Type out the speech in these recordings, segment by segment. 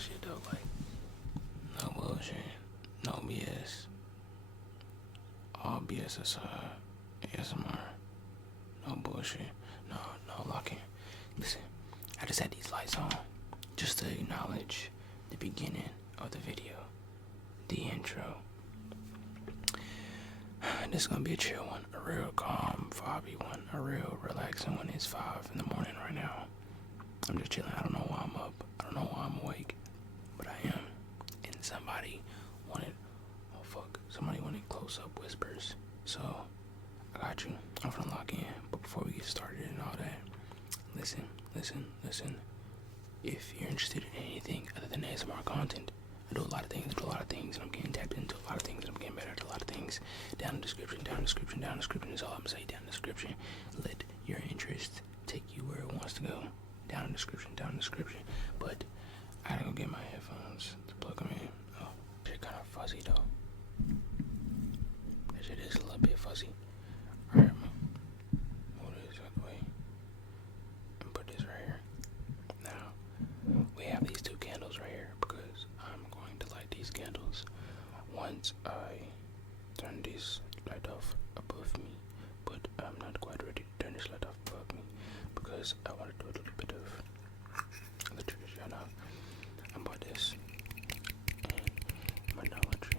bullshit though. Like, no bullshit. No BS. All BS aside. ASMR. No bullshit. No locking. Listen, I just had these lights on just to acknowledge the beginning of the video. The intro. This is gonna be a chill one, a real calm, vibey one, a real relaxing one. It's 5 in the morning right now. I'm just chilling. I don't know why I'm up. I don't know why I'm awake, but I am. And somebody wanted close up whispers. So I got you. I'm gonna lock in. But before we get started and all that, listen. If you're interested in anything other than ASMR content, I do a lot of things, and I'm getting tapped into a lot of things, and I'm getting better at a lot of things. Down in the description is all I'm gonna say. Down in the description. Let your interest take you where it wants to go. Down in the description. But I gotta go get my headphones to plug them in. Oh, shit kind of fuzzy though. That shit is a little bit fuzzy. Alright, move this out the way. And put this right here. Now, we have these two candles right here because I'm going to light these candles once I turn this light off above me. But I'm not quite ready to turn this light off above me because I want to do a little bit of electricity now. I bought this in my Dollar Tree.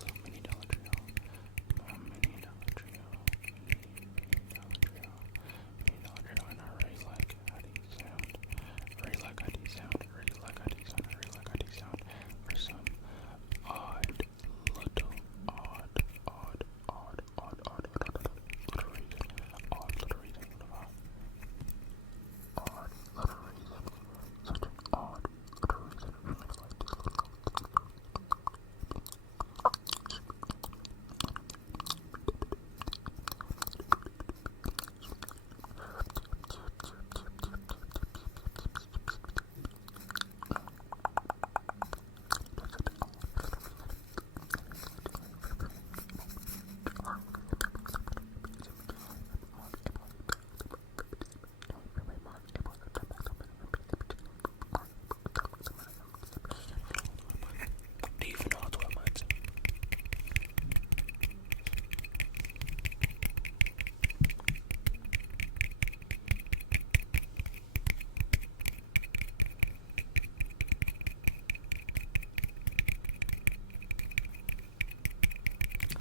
Little mini Dollar Tree haul. Mini Dollar Tree haul. And I really like how these sound.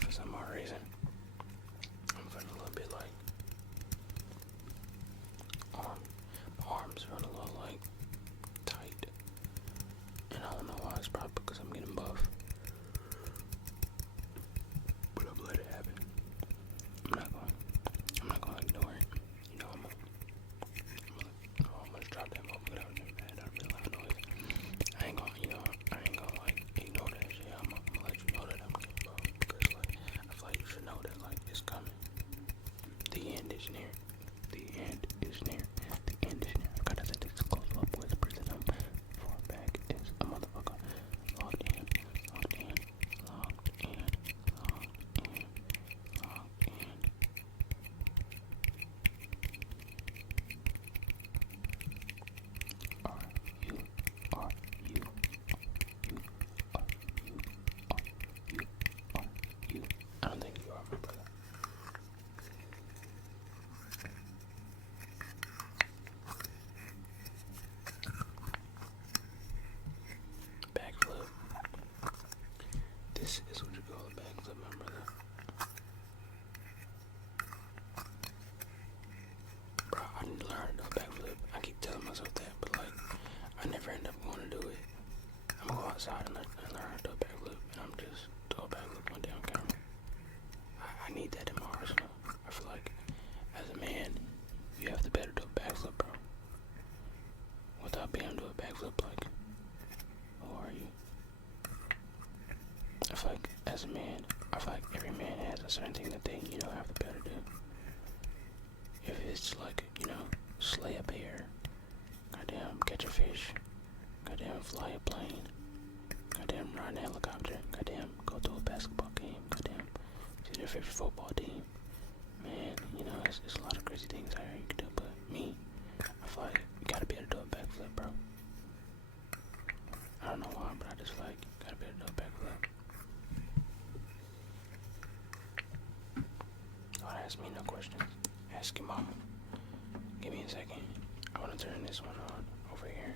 For some odd reason. I'm feeling a little bit like my arms feeling a little like tight, and I don't know why. It's probably because I'm getting buff, but I'm let it happen. I'm not going to ignore it. You know, I'm gonna drop that motherfucker out there, man. That really loud noise. I ain't gonna like ignore that shit. I'm gonna let you know that I'm getting buff because like I feel like you should know that like it's coming. The end is near. I gotta set this close up whispers and I'm far back as a motherfucker. Logged in. I don't think you are, my brother. Backflip. This is what you call a backflip, my brother. Bro, I need to learn to do a backflip. I keep telling myself that, but like, I never end up going to do it. I'm gonna go outside and learn how to do a backflip, and I'm just do a backflip one day on camera. I need that in my arsenal. I feel like, as a man, you have to better do a backflip, bro. Without being able to do a backflip, like, who are you? I feel like, as a man, every man has a certain thing that they, have to better do. If it's like, slay a bear, goddamn, catch a fish, goddamn, fly a plane, goddamn, ride a helicopter, goddamn, go to a basketball game, goddamn, see their favorite football team. Man, it's a lot of crazy things out here you can do, but me, I feel like you gotta be able to do a backflip, bro. ask me no questions. Ask your mama. Give me a second. I want to turn this one on over here.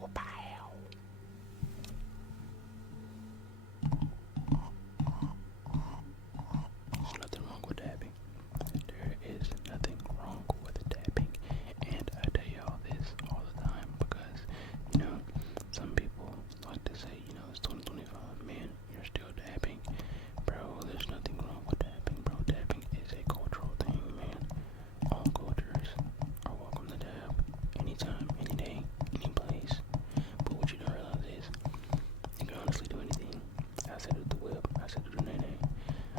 Wow. There's nothing wrong with dabbing. There is nothing wrong with dabbing. And I tell y'all this all the time because, some people like to say, it's 2025, man, you're still dabbing. Bro, there's nothing wrong with dabbing, bro. Dabbing is a cultural thing, man. All cultures are welcome to dab. Anytime, any day, any place. But what you don't realize is, you can honestly do anything. I said it with the whip, I said it with the nene.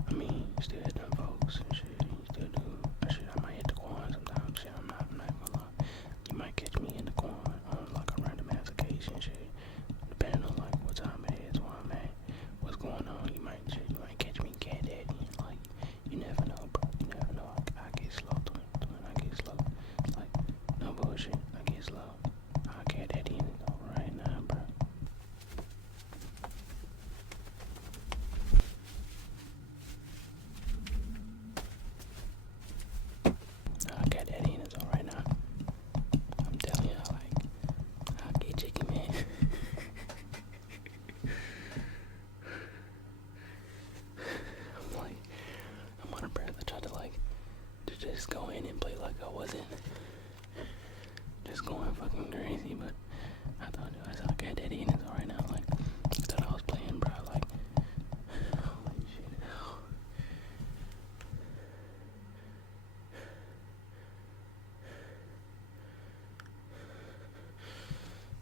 I mean, still hit them folks and shit. Still do. I might hit the Quan sometimes. Shit, I'm not gonna lie. You might catch me in the Quan on like a random ass occasion, shit. Depending on like what time it is, where I'm at, what's going on. You might catch me cat daddy. Like, you never know, bro. You never know. I get slow, twin. I get slow. Like, no bullshit. I get slow. I cat daddy in it right now, bro. I cat daddy in it right now. I'm telling you, I get chicken, man. I'm on a breath. I tried to just go in and play like I wasn't just going fucking crazy, but I thought I saw cat daddy in it right now. Like, I thought I was playing, bro. Like, holy shit.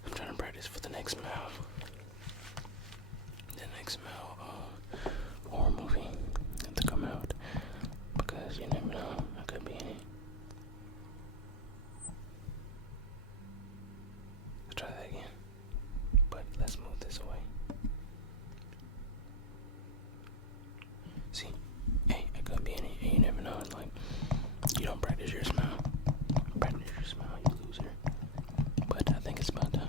I'm trying to practice for the next smell. The next smell horror movie to come out, because you never know, I could be in it. Let's try that again, but let's move this away. See, hey, I could be in it, and you never know. It's like, you don't practice your smell. Practice your smell, you loser. But I think it's about time.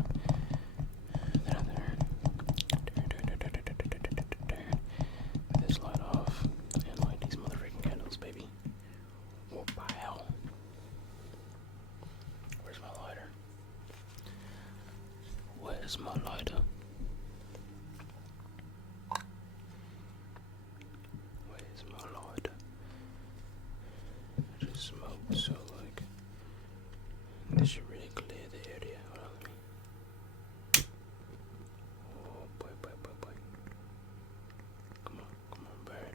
This light off and light these motherfucking candles, baby. Wow. Where's my lighter? Where's my lighter? Where's my lighter? I just smoked, so like, this should really clear the area. Hold on, let me. Oh boy. Come on, burn,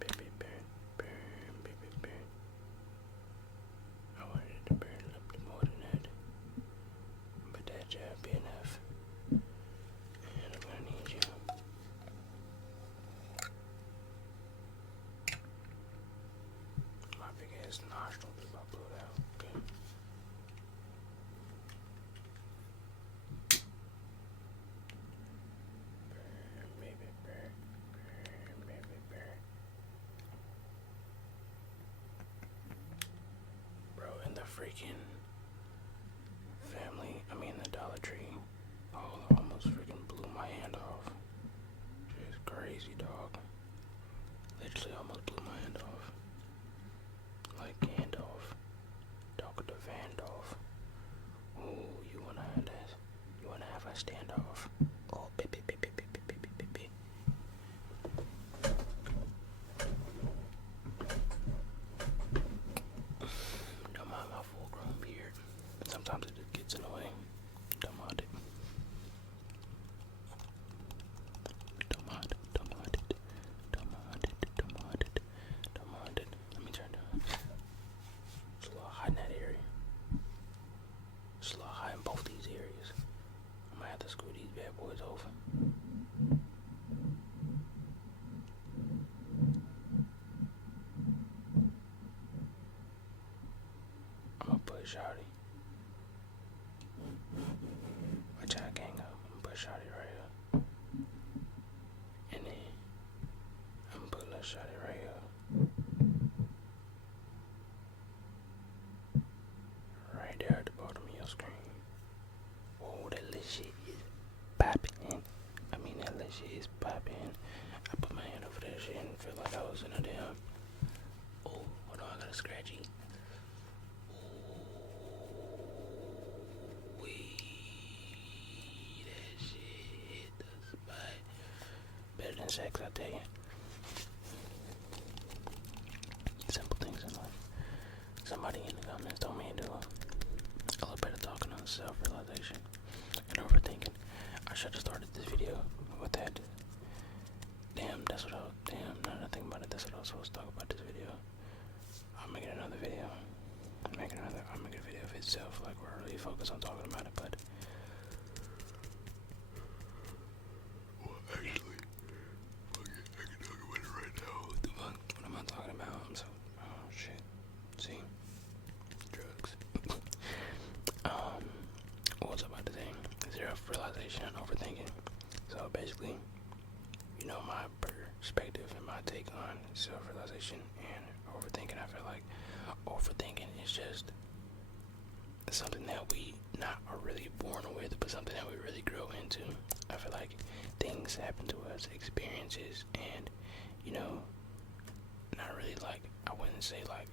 baby, burn, baby, burn. I wanted it to burn a little bit more than that, but that should be enough. And I'm gonna need you. My big ass nostril is about to blow it out. Okay. Burn, baby, burn, baby, burn. Bro, in the freaking the Dollar Tree, almost freaking blew my hand off. Just crazy, dog. Literally almost blew my hand off. Like Gandalf, Dr. Vandalf. Ooh, you wanna have that? You wanna have a standoff? Oh, baby. Don't mind my full-grown beard. Sometimes it just gets in the way. Don't mind it. Don't mind it. Let me turn down. It's a little hot in that area. It's a little hot in both these areas. I might have to screw these bad boys over. I'm gonna put Shawty. Watch out, gang up. I'm gonna put Shawty right here. And then I'm gonna put a little Shawty right here. Right there at the bottom of your screen. Oh, that little shit is popping. That little shit is popping. that shit and feel like I was in a damn. Oh, hold on, I got a scratchy. That shit hit the spot. Better than sex, I tell you. Simple things in life. Somebody in the comments told me to do a little bit of talking on self-realization and overthinking. I should have started this video with that. Damn, that's what damn, now that I think about it, that's what I was supposed to talk about this video. I'll make it another video. I'll make a video of itself, like where I really focus on talking about it, but well, actually, I can talk about it right now. What the fuck? What am I talking about? I'm so, oh shit. See? Drugs. What was I about to say? Self-realization and overthinking. So basically, you know, my perspective and my take on self-realization and overthinking. I feel like overthinking is just something that we not are really born with, but something that we really grow into. I feel like things happen to us, experiences, and, you know, not really like, I wouldn't say like,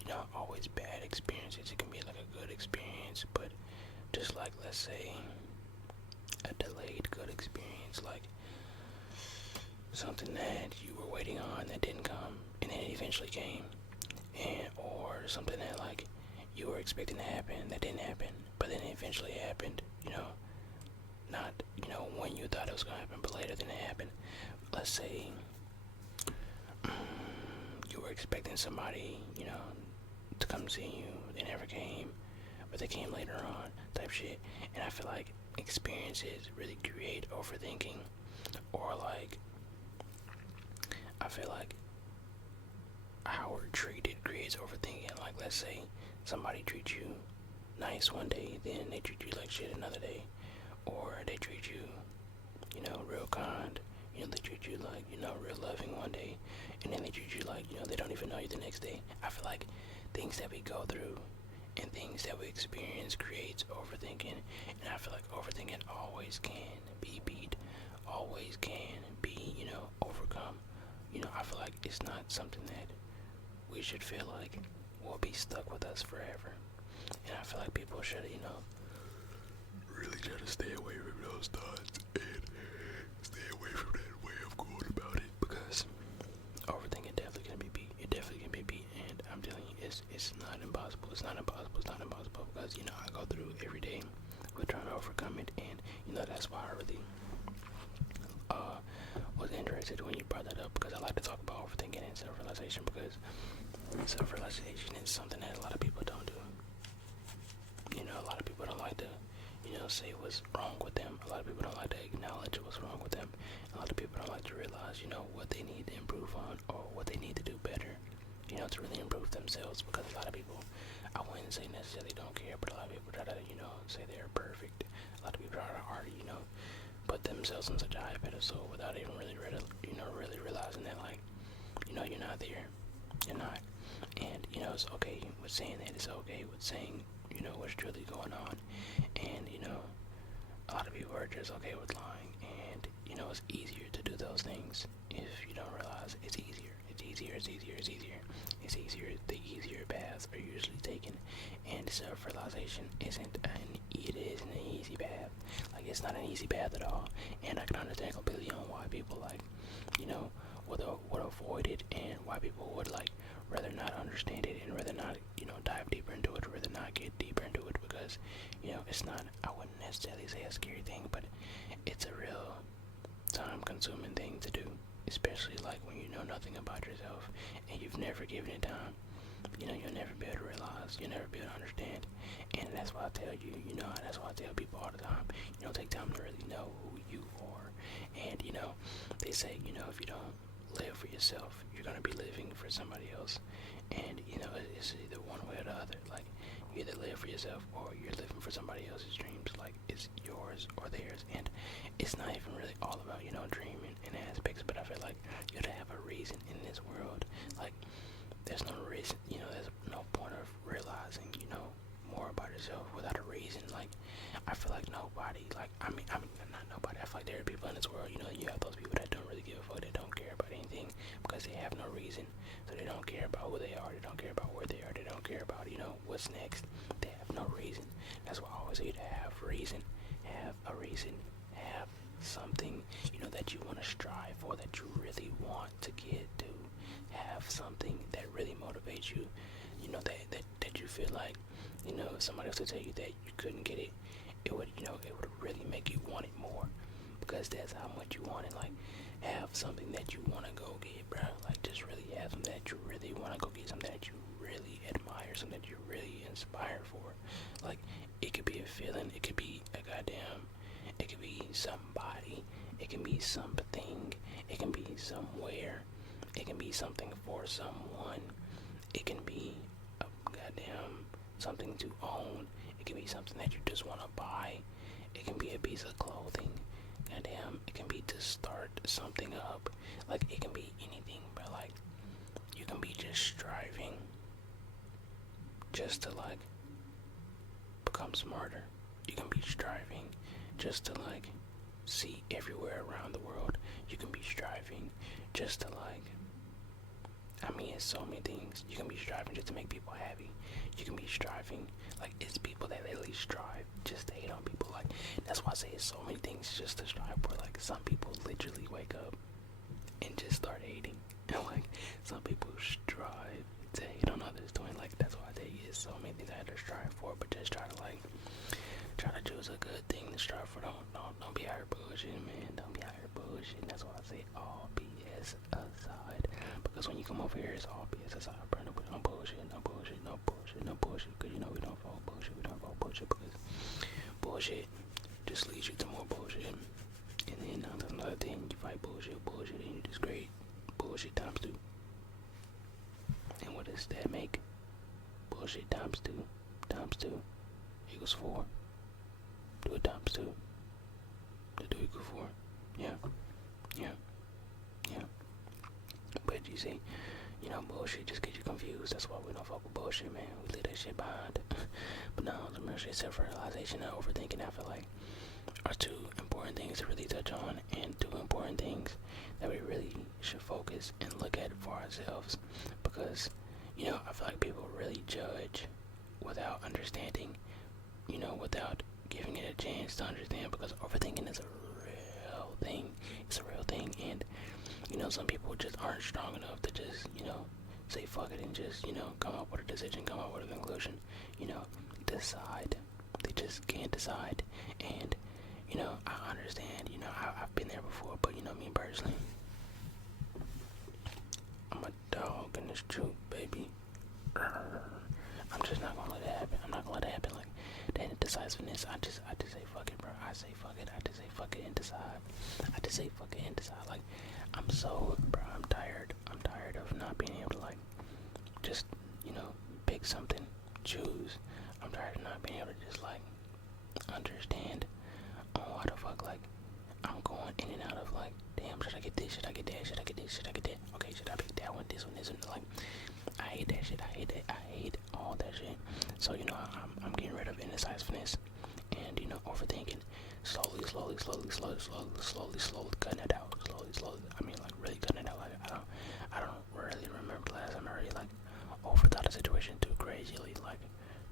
you know, always bad experiences. It can be like a good experience, but just like, let's say, a delayed good experience, like something that you were waiting on that didn't come and then it eventually came, and or something that like you were expecting to happen that didn't happen but then it eventually happened, you know, not, you know, when you thought it was gonna happen but later than it happened. Let's say you were expecting somebody, you know, to come see you, they never came, but they came later on, type shit. And I feel like experiences really create overthinking, or like, I feel like how we're treated creates overthinking. Like, let's say somebody treats you nice one day, then they treat you like shit another day, or they treat you, you know, real kind, you know, they treat you like, you know, real loving one day, and then they treat you like, you know, they don't even know you the next day. I feel like things that we go through and things that we experience creates overthinking, and I feel like overthinking always can be beat, always can be, you know, overcome. You know, I feel like it's not something that we should feel like will be stuck with us forever, and I feel like people should, you know, really try to stay away from those thoughts and stay away from that way of going about it, because overthinking definitely can be beat. It definitely can be beat, and I'm telling you, it's not impossible. It's not impossible. It's not impossible, because, you know, I go through every day with trying to overcome it, and, you know, that's why I really was interested when you brought that up, because I like to talk about overthinking and self-realization, because self-realization is something that a lot of people don't do. You know, a lot of people don't like to, you know, say what's wrong with them. A lot of people don't like to acknowledge what's wrong with them. A lot of people don't like to realize, you know, what they need to improve on, or what they need to do better, you know, to really improve themselves. Because a lot of people, I wouldn't say necessarily don't care, but a lot of people try to, you know, say they're perfect. A lot of people try to already, you know, put themselves on such a high pedestal without even really, you know, really realizing that, like, you know, you're not there. You're not. And, you know, it's okay with saying that. It's okay with saying, you know, what's truly going on. And, you know, a lot of people are just okay with lying. And, you know, it's easier to do those things if you don't realize it's easier. It's easier, it's easier, it's easier. It's easier. The easier paths are usually taken. And self-realization isn't an easy path. Like, it's not an easy path at all. And I can understand completely on why people, like, you know, would avoid it, and why people would, like, rather not understand it, and rather not, you know, dive deeper into it, rather not get deeper into it, because, you know, it's not, I wouldn't necessarily say a scary thing, but it's a real time-consuming thing to do, especially, like, when you know nothing about yourself, and you've never given it time. You know, you'll never be able to realize, you'll never be able to understand, and that's why I tell you, you know, that's why I tell people all the time, you know, take time to really know who you are. And, you know, they say, you know, if you don't live for yourself, you're going to be living for somebody else. And, you know, it's either one way or the other. Like, you either live for yourself or you're living for somebody else's dreams. Like, it's yours or theirs. And it's not even really all about, you know, dreaming in aspects, but I feel like you have to have a reason in this world. Like, there's no reason, you know, there's no point of realizing, you know, more about yourself without a reason. Like, I feel like nobody, like, I mean, not nobody, I feel like there are people in this world, you know, you have those people that don't really give a fuck, that don't care about because they have no reason. So they don't care about who they are, they don't care about where they are, they don't care about, what's next. They have no reason. That's why I always say to have reason. Have a reason. Have something, that you want to strive for, that you really want to get to. Have something that really motivates you, that you feel like, if somebody else to tell you that you couldn't get it, it would really make you want it more, because that's how much you want it. Like, have something that you want to go get, bro. Like, just really have something that you really want to go get, something that you really admire, something that you really inspire for. Like, it could be a feeling, it could be a goddamn, it could be somebody, it can be something, it can be somewhere, it can be something for someone, it can be a goddamn something to own, it can be something that you just want to buy, it can be a piece of clothing, goddamn, it can be to start something up, like, it can be anything, but like, you can be just striving just to like become smarter. You can be striving just to like see everywhere around the world. You can be striving just to like, it's so many things. You can be striving just to make people happy. You can be striving, like, it's people that literally strive just to hate on people. Like, that's why I say it's so many things just to strive for. Like, some people literally wake up and just start hating. And like, some people strive to hate on others doing, like, that's why I say it's so many things I had to strive for, but just try to choose a good thing to strive for. Don't be out here bullshitting, man. Don't be out here bullshitting. That's why I say all BS aside. Because when you come over here, it's all BS aside, bro. No bullshit, no bullshit, no bullshit, no bullshit. Because we don't follow bullshit. We don't follow bullshit because bullshit just leads you to more bullshit. And then there's another thing. You fight bullshit, and you just create bullshit times 2. And what does that make? Bullshit times 2 equals 4. Do it times 2. To do equal 4. Yeah. But you see, bullshit just gets you confused. That's why we don't fuck with bullshit, man. We leave that shit behind. But no, the real shit, self-realization and overthinking, I feel like, are 2 important things to really touch on, and 2 important things that we really should focus and look at for ourselves. Because, I feel like people really judge without understanding, without giving it a chance to understand, because overthinking is a real thing. It's a real thing, and some people just aren't strong enough to just, say fuck it and just, come up with a decision, come up with a conclusion, decide. They just can't decide. And, I understand, I've been there before, but me personally, I'm a dog in this truth, baby. I'm just not gonna let it happen. I'm not gonna let it happen. Like, that indecisiveness, I just say fuck it, bro. I say fuck it. I just say fuck it and decide. I just say fuck it and decide. Like, I'm tired. I'm tired of not being able to, like, just, pick something, choose. I'm tired of not being able to just, like, understand how the fuck, like, I'm going in and out of, like, damn, should I get this? Should I get that? Should I get this? Should I get that? Okay, should I pick that one, this one, like, I hate that shit. I hate all that shit. So, I'm getting rid of indecisiveness and, overthinking. Slowly cutting it out. Slowly. Like, really cutting it out. Like, I don't really remember the last time I really, like, overthought a situation too crazily, like,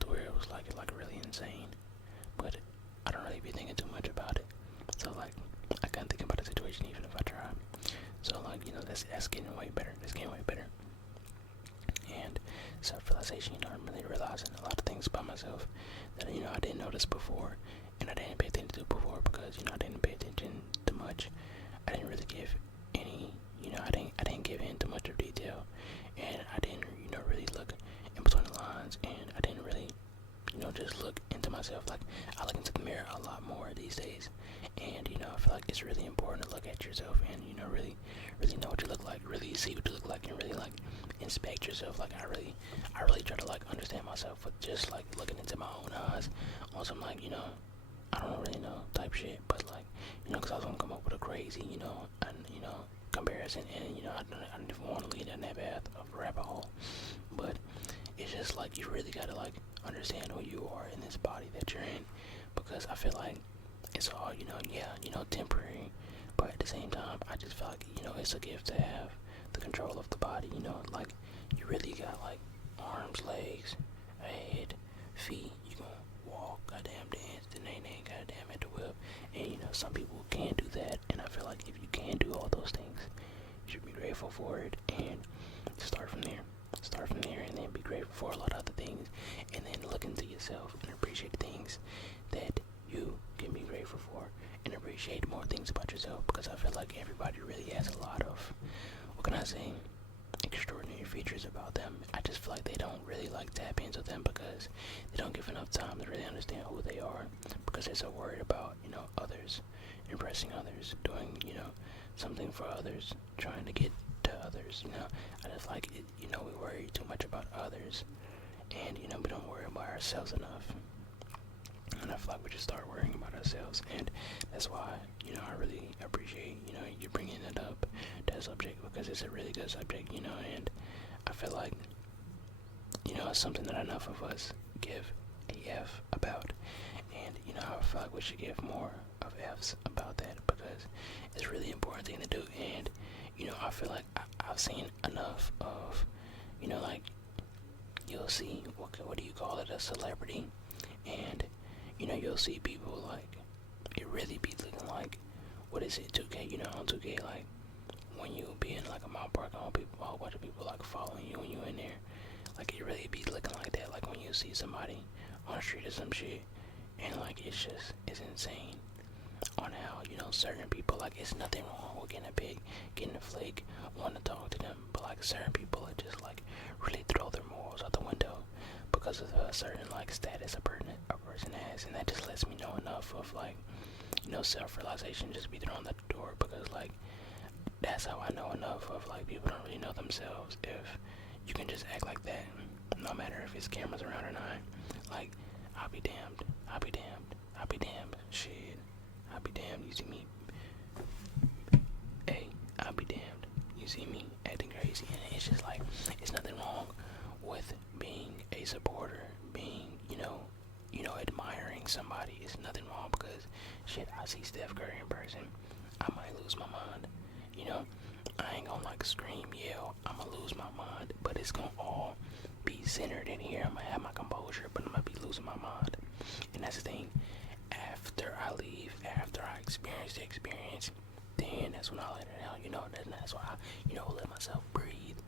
to where it was, like really insane. But I don't really be thinking too much about it. So, like, I can't think about the situation even if I try. So, like, that's getting way better. That's getting way better. And self-realization, I'm really realizing a lot of things about myself that, I didn't notice before, and I didn't pay attention to before, because, I didn't pay attention to much. I didn't really give any, I didn't give in to much of detail, and I didn't, really look in between the lines, and I didn't really, just look into myself. Like, I look into the mirror a lot more these days, and, I feel like it's really important to look at yourself and, really know what you look like, really see what you look like, and really, like, inspect yourself. Like, I really try to, like, understand myself with just, like, looking into my own eyes on some, like, I don't really know type shit, but, like, because I was gonna come up with a crazy, comparison, and, I didn't want to lead down that path of a rabbit hole. But it's just, like, you really gotta, like, understand who you are in this body that you're in, because I feel like it's all, temporary, but at the same time, I just feel like, it's a gift to have the the control of the body, you know, like you really got like arms, legs, a head, feet. You gonna walk, goddamn dance, then they goddamn at the whip. And you know, some people can't do that, and I feel like if you can do all those things, you should be grateful for it and start from there. Start from there and then be grateful for a lot of other things, and then look into yourself and appreciate things that you can be grateful for, and appreciate more things about yourself, because I feel like everybody really has a lot of, what can I say, extraordinary features about them. I just feel like they don't really like tap into them because they don't give enough time to really understand who they are, because they're so worried about, you know, others, impressing others, doing, you know, something for others, trying to get to others, you know. I just like it, you know, we worry too much about others, and you know, we don't worry about ourselves enough. And I feel like we just start worrying about ourselves, and that's why, you know, I really appreciate, you know, you bringing it up, that subject, because it's a really good subject, you know. And I feel like, you know, it's something that enough of us give a F about, and you know, I feel like we should give more of F's about that, because it's a really important thing to do. And you know, I feel like I've seen enough of, you know, like, you'll see, what do you call it, a celebrity, and you know, you'll see people like, it really be looking like, what is it, 2K, you know, on 2K, like, when you be in like a mall park, a whole bunch of people like following you when you in there, like, it really be looking like that, like when you see somebody on the street or some shit, and like, it's insane on how, you know, certain people, like, it's nothing wrong with getting a pic, getting a flick, wanting to talk to them, but like, certain people are just like, really throw their morals out the window because of a certain like status a person has, and that just lets me know enough of, like, you know, self-realization just be thrown at the door, because like, that's how I know enough of, like, people don't really know themselves if you can just act like that, no matter if it's cameras around or not. Like, I'll be damned, shit, I'll be damned, you see me, hey, I'll be damned, you see me acting crazy, and it's just like, it's nothing wrong with being a supporter, being, you know, admiring somebody. It's nothing wrong, because shit, I see Steph Curry in person, I might lose my mind, you know. I ain't gonna like scream, yell, I'ma lose my mind, but it's gonna all be centered in here. I'm gonna have my composure, but I'm gonna be losing my mind. And that's the thing, after I leave, after I experience the experience, then that's when I let it out, you know. That's why I, you know, let myself breathe.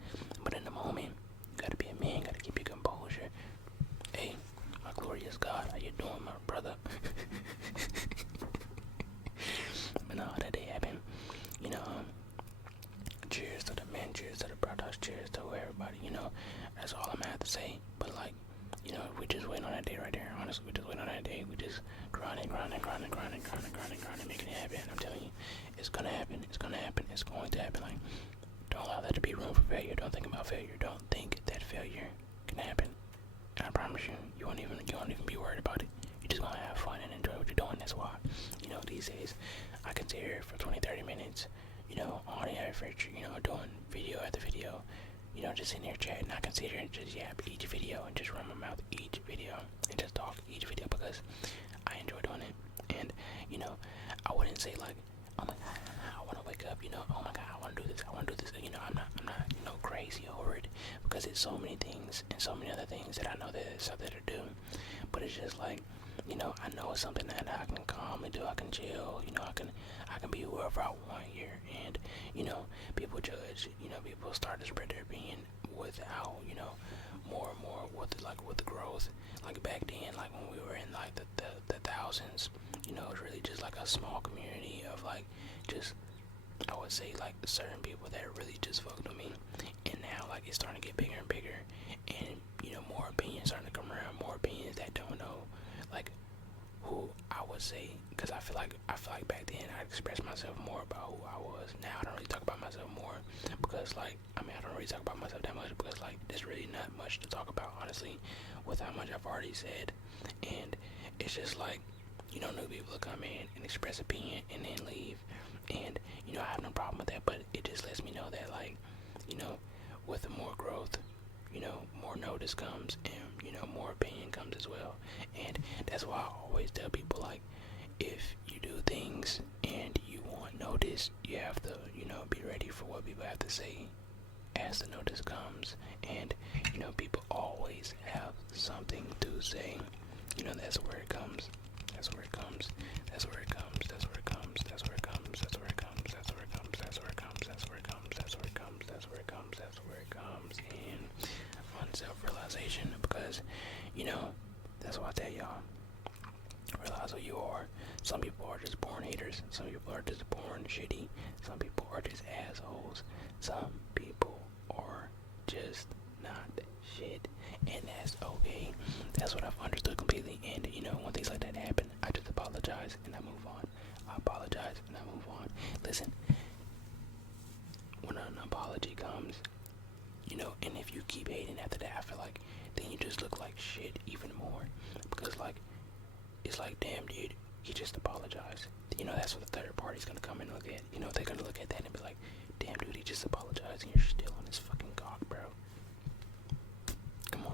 But in the moment, you gotta be a man, gotta keep your composure. Hey, my glorious God, how you doing, my brother? But no, that day happened, you know. Cheers to the men, cheers to the brothers, cheers to everybody, you know. That's all I'm gonna have to say. But like, you know, we just waiting on that day right there. Honestly, we just waiting on that day. We just grinding, making it happen. I'm telling you, it's gonna happen. It's gonna happen. It's going to happen. Like, don't allow that to be room for failure. Don't think about failure. Don't think that failure can happen. And I promise you, you won't even be worried about it. You're just gonna have fun and enjoy what you're doing. That's why, you know, these days I can sit here for 20-30 minutes, you know, on the average, you know, doing video after video, you know, just sitting here chatting. I can sit here and just yap each video and just run my mouth each video and just talk each video, because I enjoy doing it. And, you know, I wouldn't say like, oh my God, I want to wake up, you know, oh my God, I want to do this, you know, I'm not, you know, crazy over it, because it's so many things and so many other things that I know that it's something to do, but it's just like, you know, I know it's something that I can calmly do, I can chill, you know, I can be whoever I want here. And, you know, people judge, you know, people start to spread their opinion without, you know, more and more with the growth. Like back then, like when we were in like the thousands, you know, it was really just like a small community of like, just, I would say like certain people that really just fucked with me. And now like it's starting to get bigger and bigger, and you know, more opinions starting to come around, more opinions that don't know like who I would say, because I feel like back then I expressed myself more about who I was. Now I don't really talk about myself more, because like, I mean, I don't really talk about myself that much, because like there's really not much to talk about, honestly, with how much I've already said. And it's just like, you know, new people will come in and express opinion and then leave, and you know, I have no problem with that, but it just lets me know that like, you know, with more growth, you know, more notice comes, and you know, more opinion comes as well. And that's why I always tell people, like, if you do things and you want notice, you have to, you know, be ready for what people have to say, as the notice comes, and people always have something to say. That's where it comes. That's where it comes. That's where it comes. That's where it comes. That's where it comes. That's where it comes. That's where it comes. That's where it comes. That's where it comes. That's where it comes. That's where it comes. That's where it comes. And on self-realization, because that's why I tell y'all, realize who you are. Some people are just born haters. Some people are just born shitty. Some people are just assholes. Some people are just not shit, and that's okay. That's what I've understood completely. And when things like that happen, I just apologize and I move on. I apologize and I move on. Listen, when an apology comes, and if you keep hating after that, I feel like then you just look like shit even more, because it's like, damn, dude, he just apologized. That's what the third party's gonna come and look at. They're gonna look at that and be like, damn, dude, he just apologized and you're still on his fucking cock, bro. Come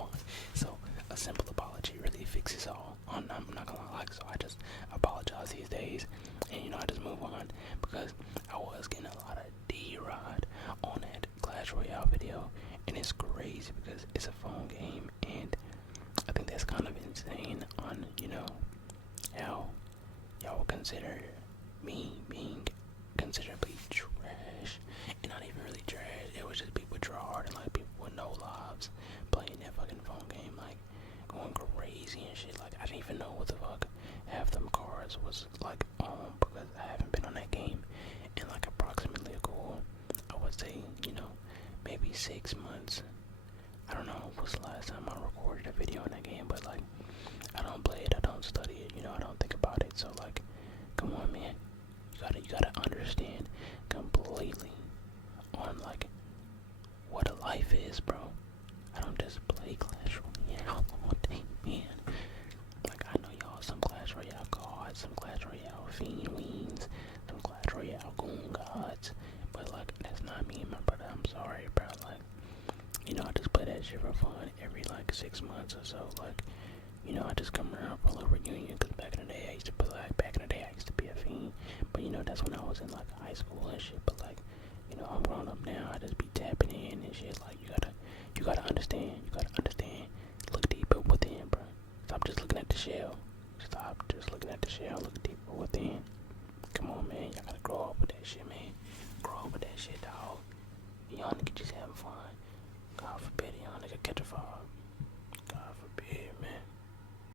on. So a simple apology really fixes all. I'm not gonna lie, so I just apologize these days, and I just move on, because I was getting a lot of D-Rod on that Clash Royale video, and it's crazy because it's a phone game, and I think that's kind of insane on how y'all would consider me being considerably trash, and not even really trash. It was just people draw hard and like people with no lives playing that fucking phone game, like going crazy and shit. Like I didn't even know what the fuck half them cards was like on, because I haven't been on that game in like approximately a cool, I would say, maybe 6 months. I don't know what's the last time I recorded a video in that game, but like I don't play it, I don't study it, I don't think about it. So like, come on, man, you gotta understand completely on like what a life is, bro. I don't just play Clash Royale all day, man. Like I know y'all some Clash Royale gods, some Clash Royale fiend weens, some Clash Royale goon gods, but like that's not me, my brother. I'm sorry, bro. Like I just play that shit for fun every like 6 months or so. Like I just come around for a little reunion, because back in the day I used to be a fiend, but that's when I was in like high school and shit. But like I'm grown up now, I just be tapping in and shit. Like you gotta understand, look deeper within, bro. Stop just looking at the shell. Look deeper within. Come on, man, y'all gotta grow up with that shit, man. Grow up with that shit, dog. Y'all nigga just having fun. God forbid y'all nigga catch a fall.